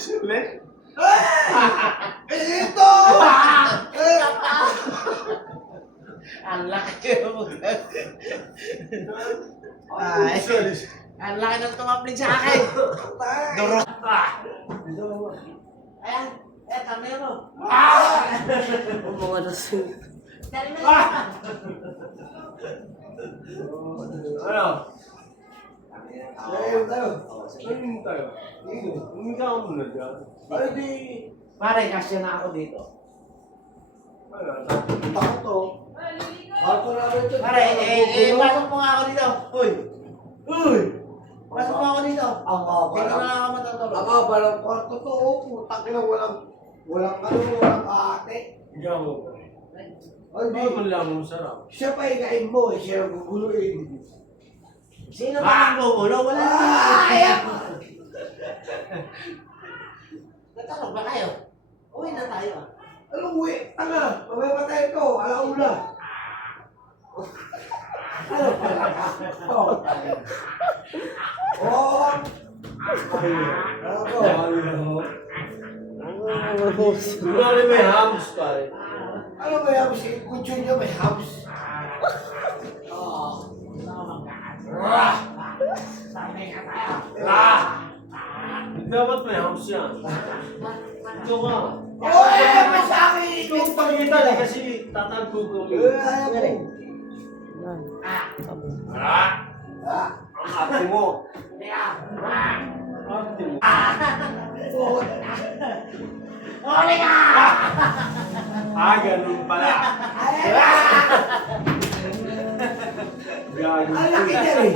Ulit? Ito! Ang laki mo. Ay, ang laki ng tumapling sa akin. Duro. Ayan, kami mo. Mga lasing. Dali mo lang. Ano? Ayun tayo. Ayun tayo. Humiga ka muna dyan. Ay, di. Pare, kasya na ako dito. Ano? Takot to. Bago namin ito. Pare, pasok mo nga ako dito. Uy! Uy! Pasok mo ako dito. Ang baba Hindi ko lang. na ako matutulog. Ang baba lang kwarto to. Putang ina, walang ate. Higa mo. Ay, di. Hindi mo lang masarap. Siya pa hikain mo eh. Siya ang guguluin. Sino ba ang gugulo? Wala Ayan! Natanong ba kayo? Uwi na tayo ah. Anong uwi? Tanga! Mamamatay ko! Alauna! Ano pala ka? Oo! Ano ko? Kunwari may hams pare. Ano ba yung si Kucho niya may house? Oo. Sabi ka tayo. Dapat may hams yan. Ito ka. Uy! May sa akin! Ikaw ang pagitan eh kasi tatagpo ko. Ayaw ko! Ang ate mo. Ate mo. Uli ka! Ganun pala. Ganun. Ang laki niya eh!